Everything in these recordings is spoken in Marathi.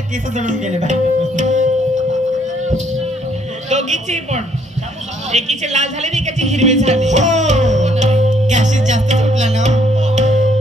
फक्त केस जळून गेले बाई. दोघीचे पण एकीचे लाल झाले आणि एकाचे हिरवे झाले. गॅसेस जास्त सुटला ना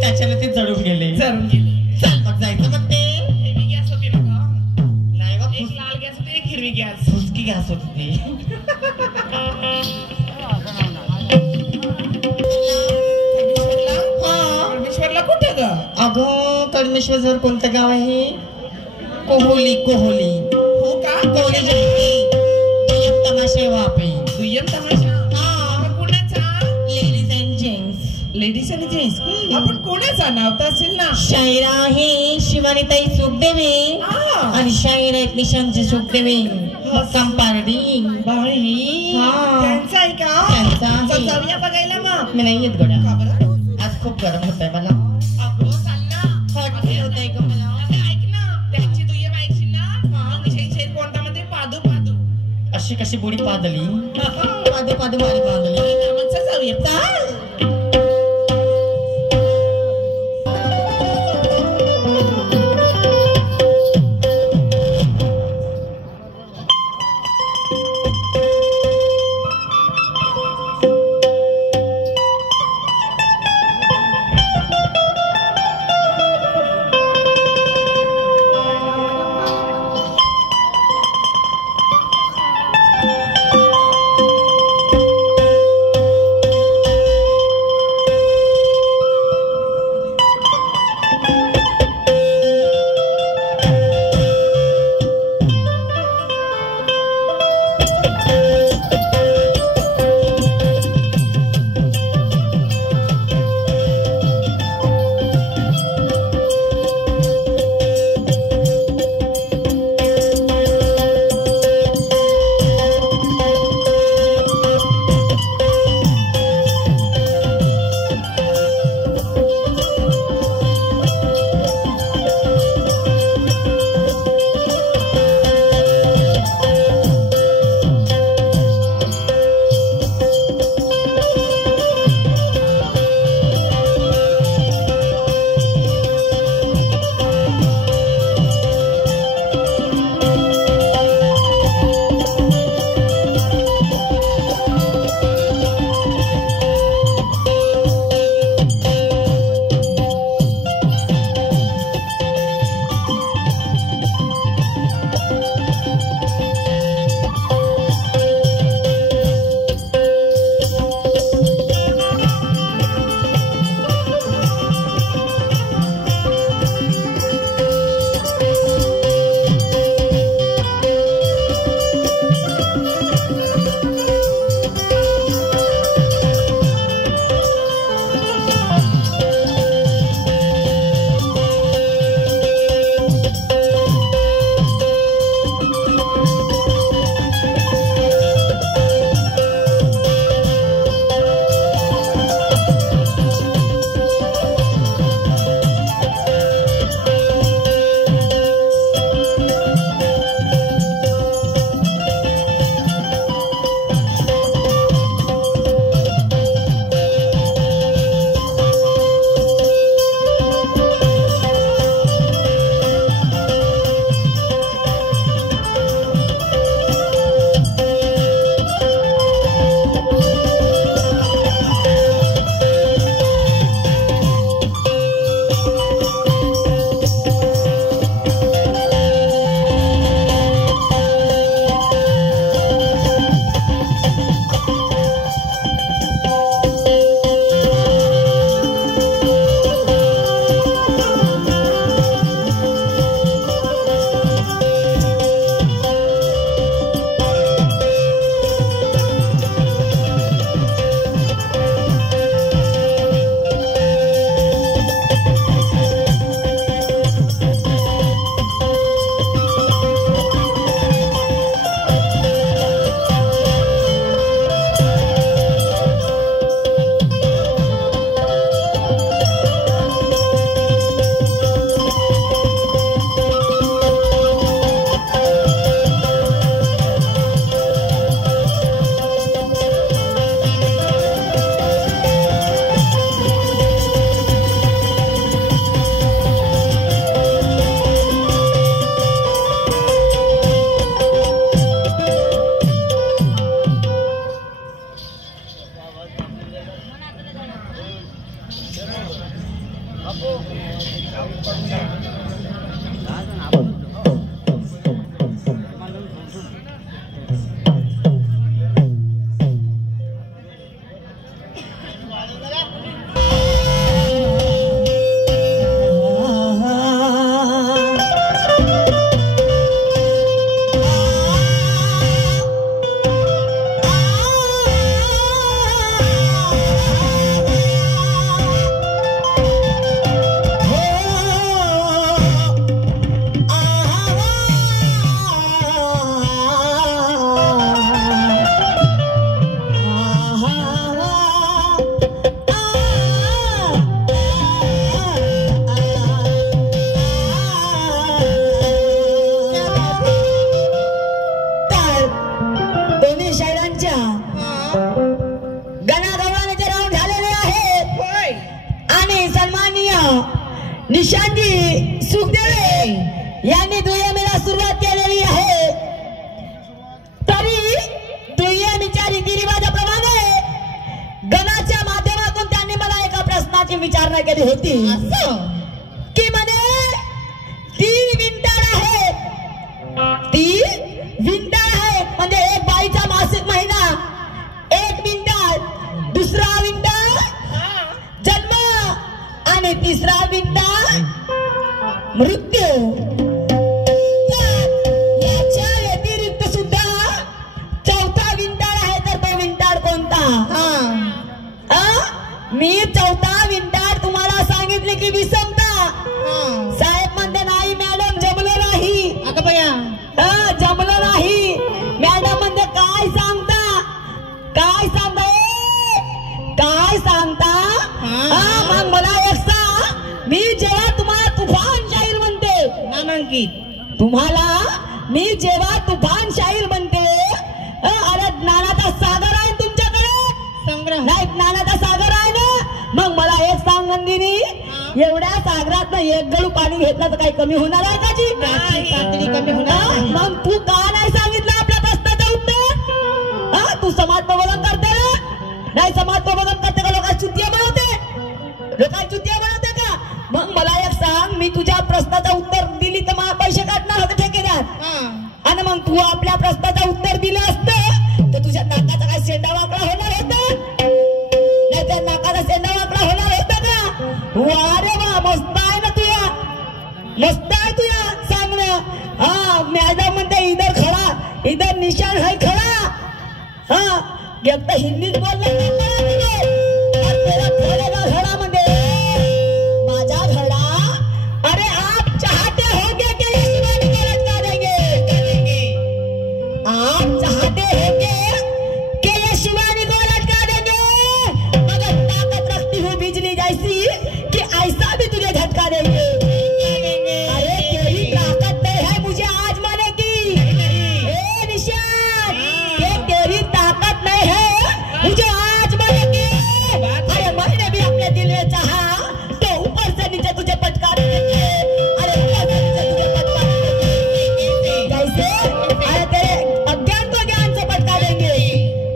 त्याच्यानं ते जळून गेले. जळून गेले. चल मग जायचं मग ते हेवी गॅस होती ना का? नाही बघ एक लाल गॅस होती एक हिरवी गॅस. फुसकी गॅस होती ती. परमेश्वरला कुठे ग? अगं कडमेश्वर कोणतं गाव आहे? कोहोली कोहोली. हो का? कोहोली जयंती दुय्यम तमाशे वापे. दुय्यम तमाशा. आपण कोणाचा? Ladies and gents. लेडीज आणि जेंट्स. आपण कोणाचा नाव तर असेल ना? शायर आहे शिवानीताई सुखदेवे आणि शायर आहेत निशांतजी सुखदेवे. कंपार्डी बाई त्यांचा आहे का? त्यांचा आहे. चल जाऊया बघायला मग. मी नाही येत गड्या. का बरं? आज खूप गरम होत आहे मला. अगं चाल ना. हॉट होतंय का मला? अगं ऐक ना त्यांची दुय्यम ऐकशील ना मग शेर कोणता मध्ये पादू पादू अशी कशी बुडी पादली पादू पादू मारी पादली. मग चल जाऊया. चाल. निशांजी सुखदेव यांनी दुय्यमेला सुरुवात केलेली आहे. तरी दुय्यमीच्या रीतिरिवाजाप्रमाणे गणाच्या माध्यमातून त्यांनी मला एका प्रश्नाची विचारणा केली होती की म्हणे 3 विंटाळ आहे, 3 विंटाळ आहे म्हणजे एक बाईचा मासिक महिना, 1 विंटाळ, दुसरा विंटाळ जन्म आणि तिसरा विंटाळ मृत्यू. याच्या व्यतिरिक्त सुद्धा 4था विंटाळ आहे. तर तो विंटाळ कोणता? मी 4था विंटाळ तुम्हाला सांगितले की विषमता. साहेब म्हणते नाही मॅडम जमलं नाही. अगं बया जमलं नाही. मॅडम म्हणते काय सांगता, काय सांगता, काय सांगता. मग मला एक सांग, मी जेव्हा तुम्हाला तुफान शाहीर म्हणते नामांकित, तुम्हाला मी जेव्हा तुफान शाहीर म्हणते, अरे ज्ञानाचा सागर आहे तुमच्याकडे, संग्रह नाही ज्ञानाचा सागर आहे ना. मग मला एक सांग नंदिनी, एवढ्या सागरात एक गळू पाणी घेतलं तर काही कमी होणार आहे का जी? पातळी कमी होणार. मग तू का नाही सांगितलं आपल्या प्रश्नाचं उत्तर? तू समाज प्रबोधन करते ना? नाही समाज प्रबोधन करते का? लोकांना चुतिया बनवते, लोकांना चुतिया बनवते का? मग मला एक सांग, मी तुझ्या प्रश्नाचं उत्तर दिली तर मला पैसे काढणार होते ठेकेदार. आणि मग तू आपल्या प्रश्नाचं उत्तर दिलं असतं तर तुझ्या नाकाचा काय शेंडा वाकडा होणार होता? नाही त्या नाकाचा शेंडा वाकडा होणार होता का? वा रे वा, मस्त आहे ना तुया, मस्त आहे तुया सांगणं. मॅडम म्हणते इधर खडा, इधर निशान है खडा. एक तर हिंदीत बोलला घडा मध्ये माझा घडा. अरे आप चाहते होंगे कि ये शिवानी को लटका देंगे, आप चाहते होंगे कि ये शिवानी को लटका देंगे, मगर ताकत रखती हूँ बिजली जैसी कि ऐसा भी तुझे झटका देंगे. अरे तेरी ताकत नहीं है मुझे आजमाने की, ए निशान, ये तेरी ताकत नहीं है मुझे आजमाने की. अरे मैंने भी अपने दिल में चाहा तो ऊपर से नीचे तुझे पटका देंगे. अरे ऊपर से नीचे तुझे पटका देंगे कैसे? अरे तेरे अज्ञान को ज्ञान से पटका देंगे,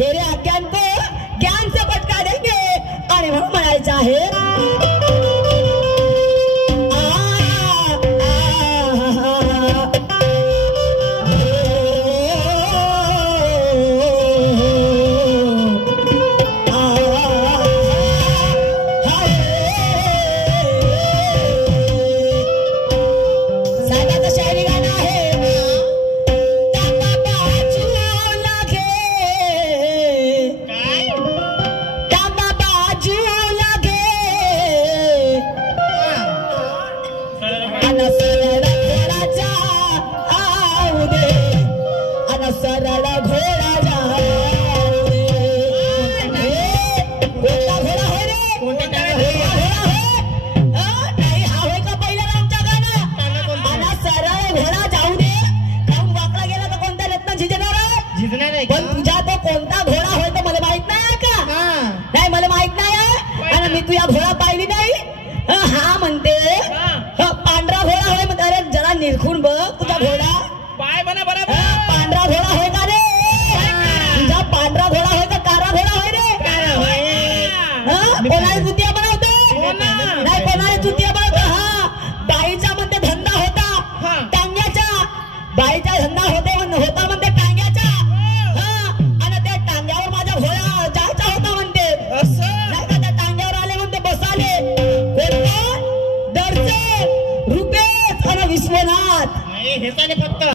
तेरे अज्ञान को ज्ञान से पटका देंगे. आणि म्हणून म्हणायचं आहे पण तुझा तो कोणता घोडा होय तर मला माहित नाही का? नाही मला माहित नाही. आणि मी तुझ्या घोडा पाहिली नाही. हा म्हणते पांढरा घोडा होय म्हणते. अरे जरा निरखून बघ तुझा घोडा, पाय बना बरोबर. पांढरा घोडा होय का रे? तुझा पांढरा घोडा होय का काळा घोडा होय रे? कोणाला चुतिया बनवते? नाही कोणाला चुतिया बनवते. बाईचा म्हणते धंदा होता टांग्याचा, बाईचा धंदा होता म्हणते टांग्याचा. आणि त्या टांग्यावर माझा घोडा जायचा होता म्हणते. नाही का त्या टांग्यावर आले म्हणते बसाले कोण? दर्शक रुपेश आणि विश्वनाथ. हे फक्त